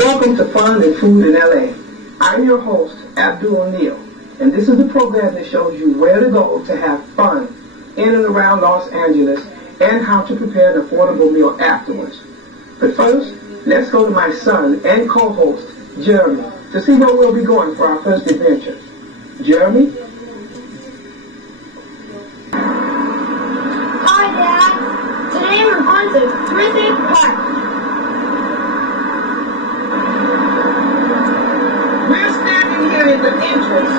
Welcome to Fun and Food in LA. I'm your host, Abdul Neal, and this is the program that shows you where to go to have fun in and around Los Angeles and how to prepare an affordable meal afterwards. But first, let's go to my son and co-host, Jeremy, to see where we'll be going for our first adventure. Jeremy? Hi, Dad. Today we're going to Griffith Park. We're standing here at the entrance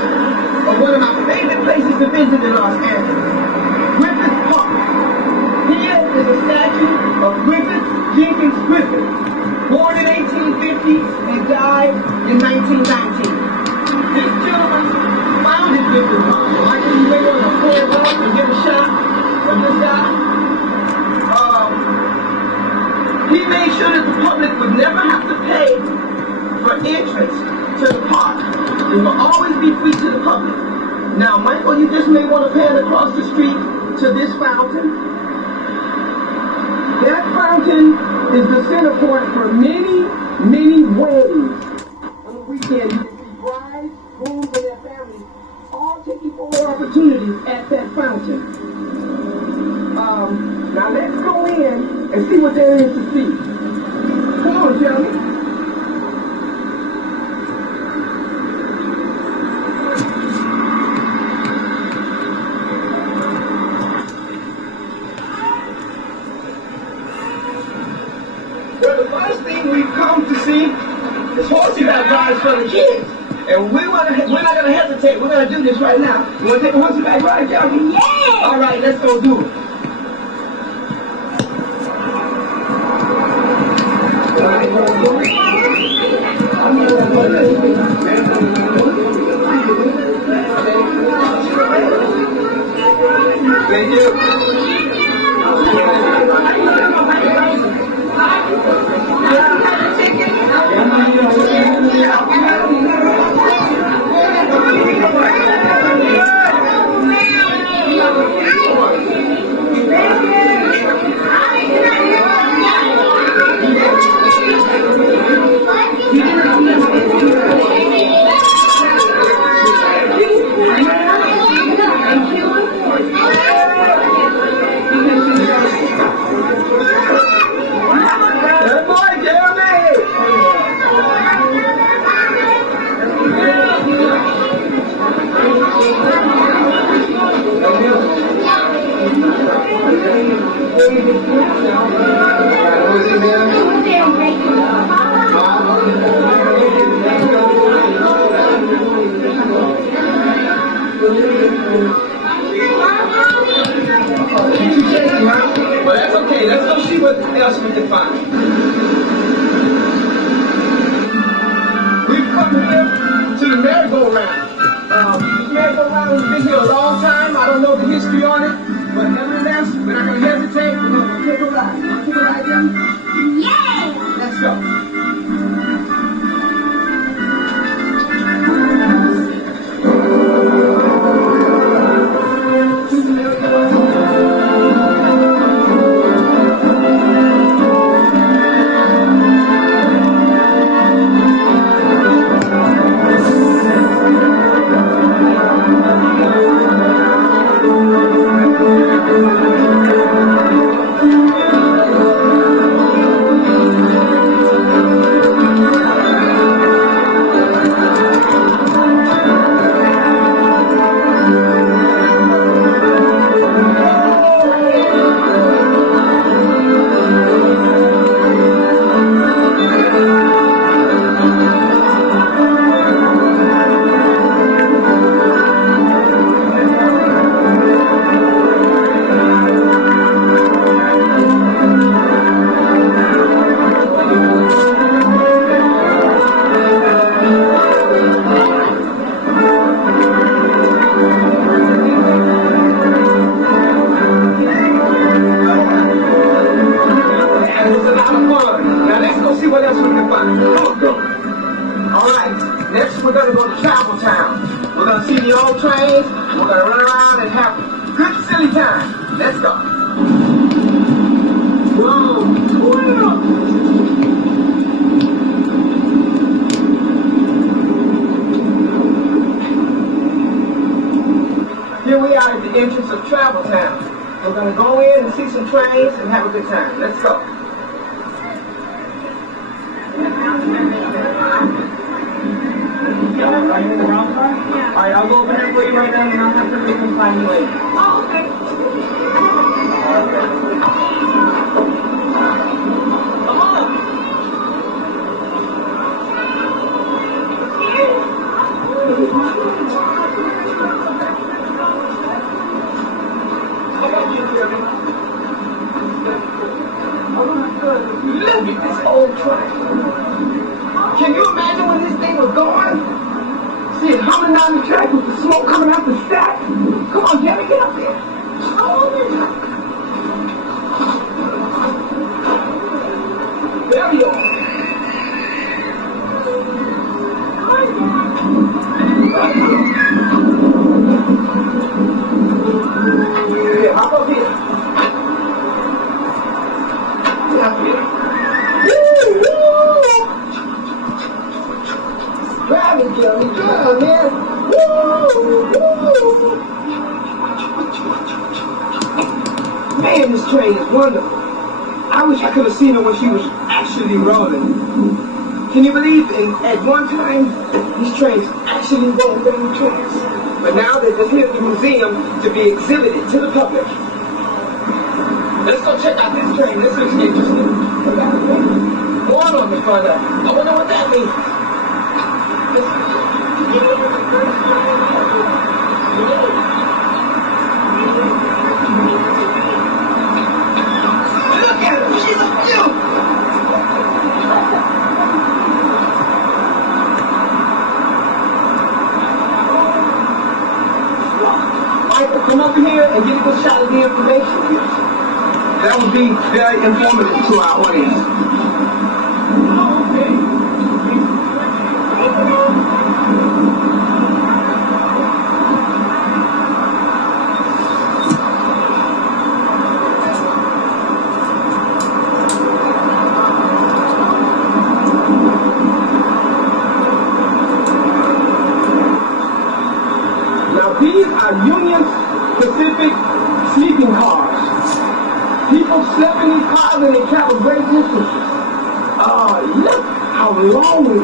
of one of my favorite places to visit in Los Angeles, Griffith Park. Here is a statue of Griffith Jenkins Griffith, born in 1850 and died in 1919. This gentleman founded Griffith Park. So I think you may want to pull it up and get a shot of this guy. He made sure that the public would never have to pay for entrance to the park. It will always be free to the public. Now, Michael, you just may want to pan across the street to this fountain. That fountain is the center point for many, many weddings. On the weekend, you can see brides, grooms, and their families all taking photo opportunities at that fountain. Now let's go in and see what there is to see. Come on, Jeremy. Well, the first thing we've come to see is horseback rides for the kids. And we're not going to hesitate. We're going to do this right now. You want to take a horseback ride, Jeremy? Yeah! All right, let's go do it. Thank you. Well, that's okay. Let's go see what else we can find. We've come here to the merry-go-round. This merry-go-round has been here a long time. I don't know the history on it, but nevertheless, we're not going to hesitate. We're going to take a ride. You want to take a ride, Jeremy? Yeah! Let's go. Next, we're going to go to Travel Town. We're going to see the old trains. We're going to run around and have a good silly time. Let's go. Whoa. gonna go in and see some trains and have a good time. Let's go. Are you in the wrong car? Yeah. Alright, I'll go open that for you right now and I'll have to make them find you later. Oh, okay. Come on. Look at this old train. Can you imagine when this thing was going? See it humming down the track with the smoke coming out the stack? Come on, Jerry, get up there. There we are. Here, hop up here. Get up here. Grab it, Jerry. Good, man. Man, this train is wonderful. I wish I could have seen her when she was actually rolling. Can you believe at one time, these trains actually rolled down the tracks? But now they're just here at the museum to be exhibited to the public. Let's go check out this train. This looks interesting. One on the front of it. I wonder what that means. Look at her. She's a beaut. Michael, come over here and give us a shot of the information. That would be very informative to our audience. These are Union Pacific sleeping cars. People sleep in these cars and they travel great distances. Look how long it is.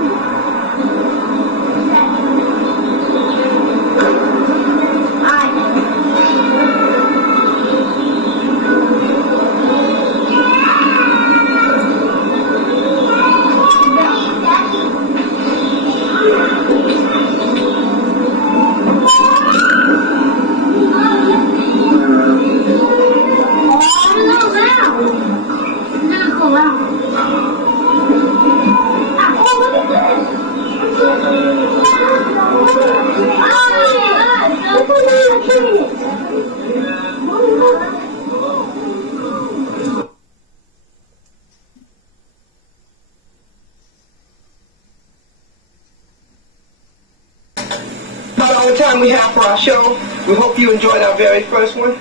About all the time we have for our show. We hope you enjoyed our very first one.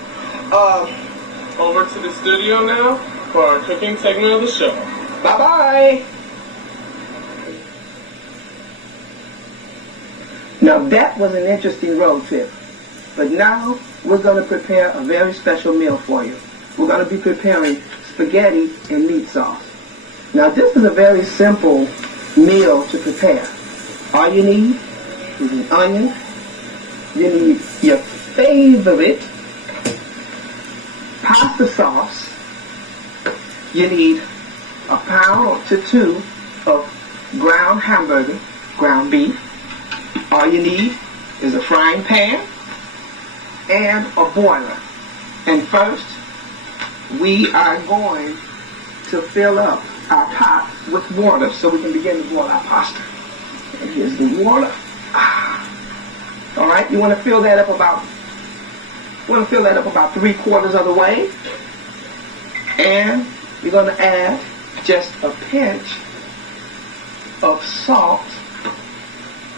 Over to the studio now for our cooking segment of the show. Bye-bye. Now that was an interesting road trip. But now we're going to prepare a very special meal for you. We're going to be preparing spaghetti and meat sauce. Now this is a very simple meal to prepare. All you need is an onion. You need your favorite pasta sauce. You need a pound to two of ground hamburger, ground beef. All you need is a frying pan and a boiler. And first, we are going to fill up our pot with water so we can begin to boil our pasta. And here's the water. All right, you want to fill that up about 3/4 of the way. And you're going to add just a pinch of salt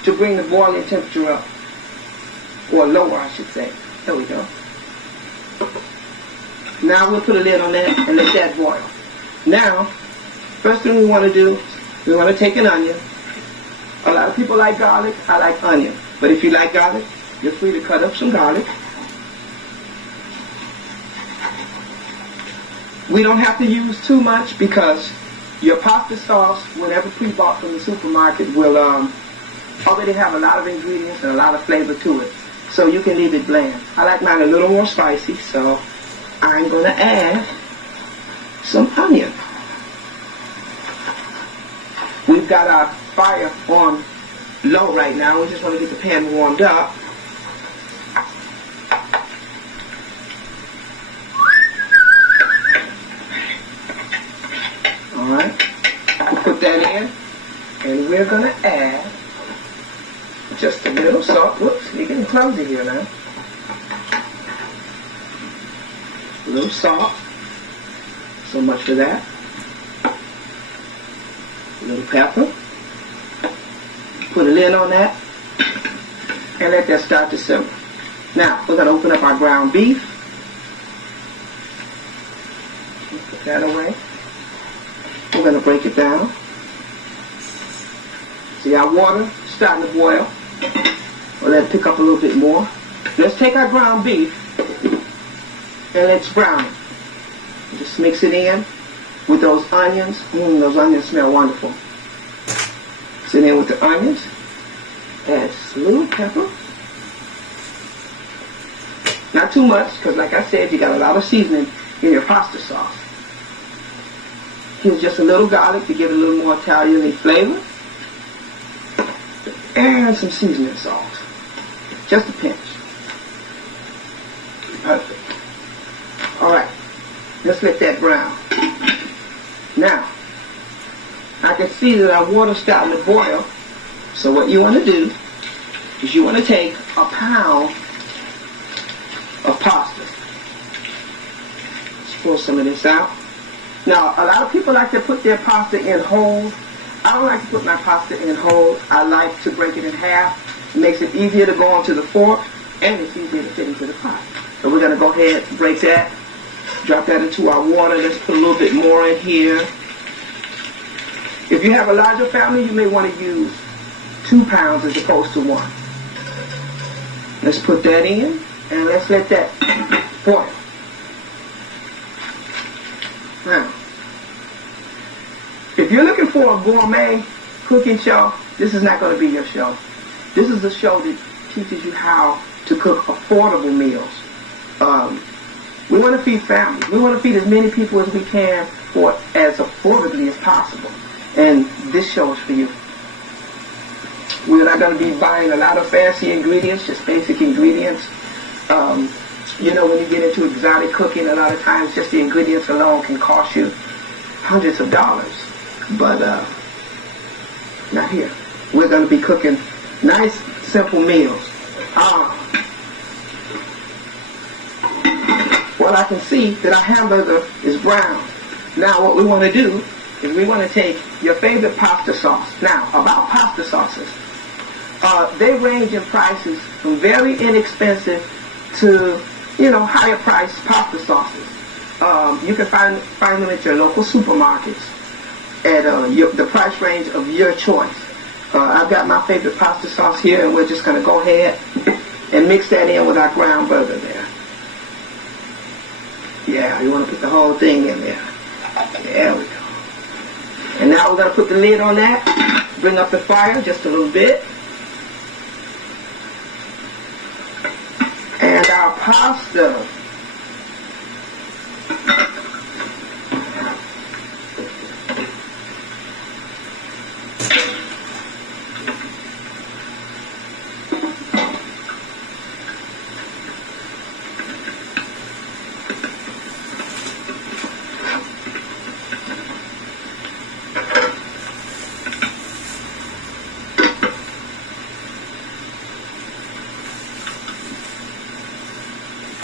to bring the boiling temperature up, or lower, I should say. There we go. Now we'll put a lid on that and let that boil. Now, first thing we want to do, we want to take an onion. A lot of people like garlic. I like onion. But if you like garlic, you're free to cut up some garlic. We don't have to use too much because your pasta sauce, whenever pre-bought from the supermarket, will already have a lot of ingredients and a lot of flavor to it. So you can leave it bland. I like mine a little more spicy, so I'm going to add some onion. We've got our fire on low right now. We just want to get the pan warmed up. Alright, we'll put that in, and we're going to add just a little salt. Whoops, you're getting clumsy here now. A little salt. So much for that. A little pepper. Put a lid on that, and let that start to simmer. Now, we're going to open up our ground beef. Put that away. We're going to break it down. See our water starting to boil. We'll let it pick up a little bit more. Let's take our ground beef and let's brown it. Just mix it in with those onions. Those onions smell wonderful. Mix it in with the onions. Add just a little pepper. Not too much, because like I said, you got a lot of seasoning in your pasta sauce. Here's just a little garlic to give it a little more Italian flavor. And some seasoning salt. Just a pinch. Perfect. Alright. Let's let that brown. Now, I can see that our water's starting to boil. So what you want to do is you want to take a pound of pasta. Let's pour some of this out. Now, a lot of people like to put their pasta in whole. I don't like to put my pasta in whole. I like to break it in half. It makes it easier to go onto the fork, and it's easier to fit into the pot. So we're going to go ahead and break that. Drop that into our water. Let's put a little bit more in here. If you have a larger family, you may want to use 2 pounds as opposed to 1. Let's put that in, and let's let that boil. Now, if you're looking for a gourmet cooking show, this is not going to be your show. This is a show that teaches you how to cook affordable meals. We want to feed families. We want to feed as many people as we can for as affordably as possible. And this show is for you. We're not going to be buying a lot of fancy ingredients, just basic ingredients. You know, when you get into exotic cooking, a lot of times just the ingredients alone can cost you hundreds of dollars. But not here. We're going to be cooking nice, simple meals. Well, I can see that our hamburger is brown. Now, what we want to do is we want to take your favorite pasta sauce. Now, about pasta sauces, they range in prices from very inexpensive to, you know, higher priced pasta sauces. You can find them at your local supermarkets at the price range of your choice. I've got my favorite pasta sauce here, and we're just going to go ahead and mix that in with our ground burger there. Yeah, you want to put the whole thing in there. There we go. And now we're going to put the lid on that, bring up the fire just a little bit. And our pasta.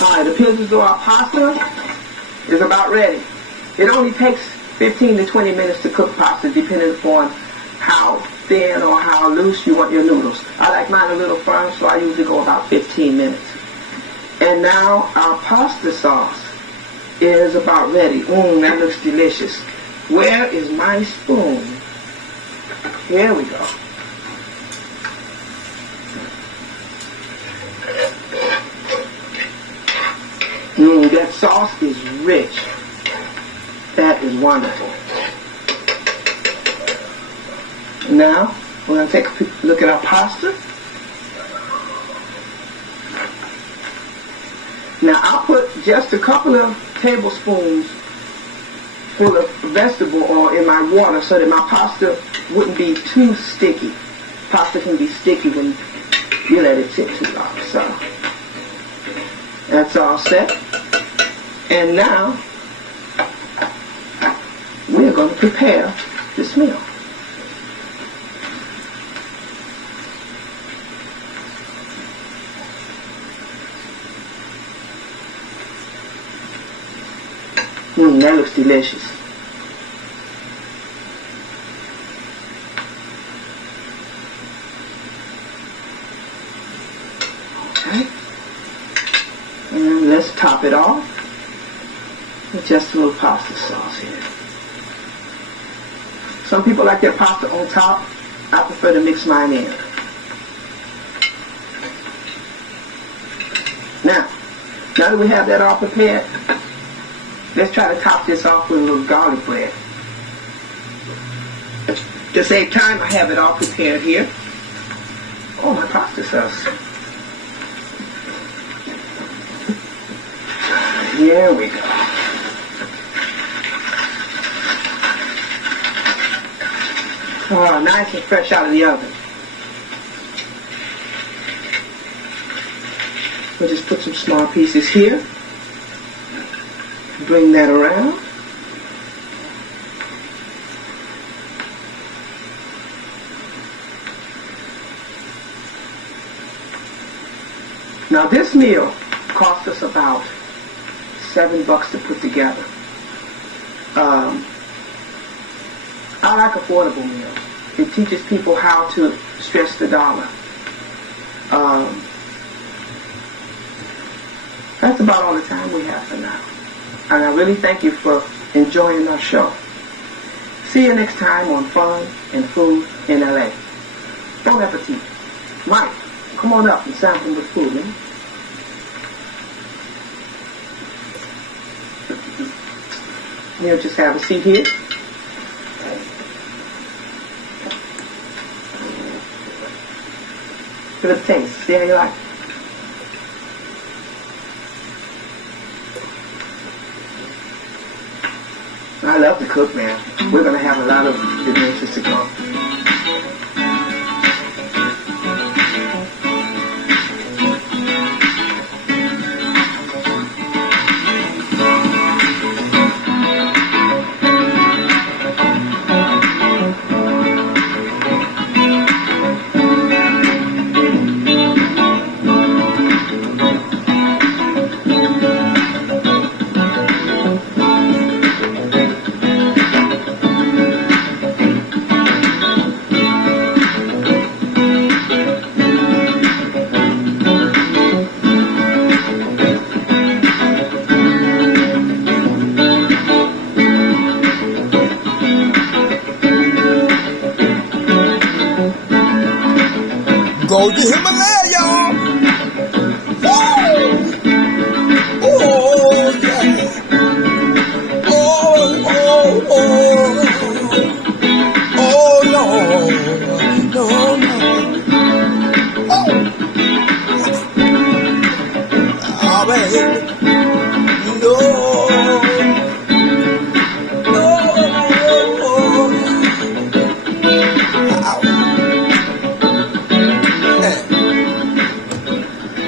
Alright, the appears as though our pasta is about ready. It only takes 15 to 20 minutes to cook pasta, depending upon how thin or how loose you want your noodles. I like mine a little firm, so I usually go about 15 minutes. And now our pasta sauce is about ready. That looks delicious. Where is my spoon? Here we go. That sauce is rich. That is wonderful. Now, we're going to take a look at our pasta. Now, I'll put just a couple of tablespoons full of vegetable oil in my water so that my pasta wouldn't be too sticky. Pasta can be sticky when you let it sit too long. So, that's all set. And now, we're going to prepare this meal. That looks delicious. Okay. And let's top it off with just a little pasta sauce here. Some people like their pasta on top. I prefer to mix mine in. Now that we have that all prepared, let's try to top this off with a little garlic bread. To save time, I have it all prepared here. Oh, my pasta sauce. Here we go. Oh, nice and fresh out of the oven. We'll just put some small pieces here. Bring that around. Now this meal cost us about $7 to put together. I like affordable meals. It teaches people how to stretch the dollar. That's about all the time we have for now. And I really thank you for enjoying our show. See you next time on Fun and Food in LA. Bon appetit. Mike, come on up and sample the food, man. You'll just have a seat here. Give it a taste. See how you like it. I love to cook, man. We're going to have a lot of adventures to come. Goldie Himalaya.